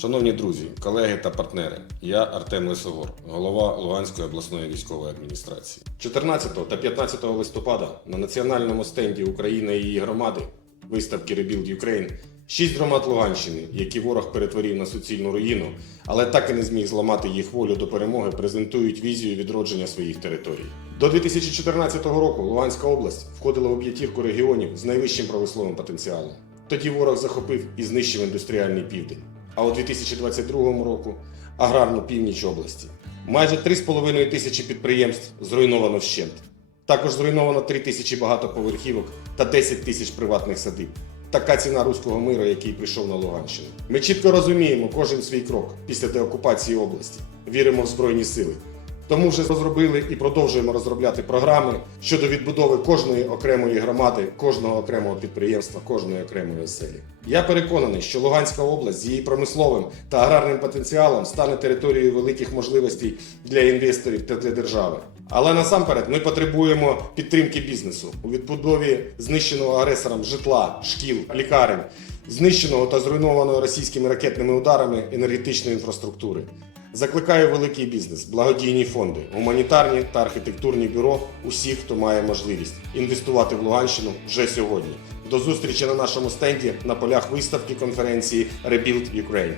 Шановні друзі, колеги та партнери, я Артем Лисогор, голова Луганської обласної військової адміністрації. 14 та 15 листопада на національному стенді Україна і її громади виставки Rebuild Ukraine шість громад Луганщини, які ворог перетворив на суцільну руїну, але так і не зміг зламати їх волю до перемоги, презентують візію відродження своїх територій. До 2014 року Луганська область входила в п'ятірку регіонів з найвищим промисловим потенціалом. Тоді ворог захопив і знищив індустріальний південь. А у 2022 року аграрну північ області. Майже 3,5 тисячі підприємств зруйновано вщент. Також зруйновано 3 тисячі багатоповерхівок та 10 тисяч приватних садиб. Така ціна руського миру, який прийшов на Луганщину. Ми чітко розуміємо кожен свій крок після деокупації області. Віримо в Збройні сили. Тому вже розробили і продовжуємо розробляти програми щодо відбудови кожної окремої громади, кожного окремого підприємства, кожної окремої оселі. Я переконаний, що Луганська область з її промисловим та аграрним потенціалом стане територією великих можливостей для інвесторів та для держави. Але насамперед ми потребуємо підтримки бізнесу у відбудові знищеного агресором житла, шкіл, лікарень, знищеного та зруйнованого російськими ракетними ударами енергетичної інфраструктури. Закликаю великий бізнес, благодійні фонди, гуманітарні та архітектурні бюро усіх, хто має можливість інвестувати в Луганщину вже сьогодні. До зустрічі на нашому стенді на полях виставки конференції Rebuild Ukraine.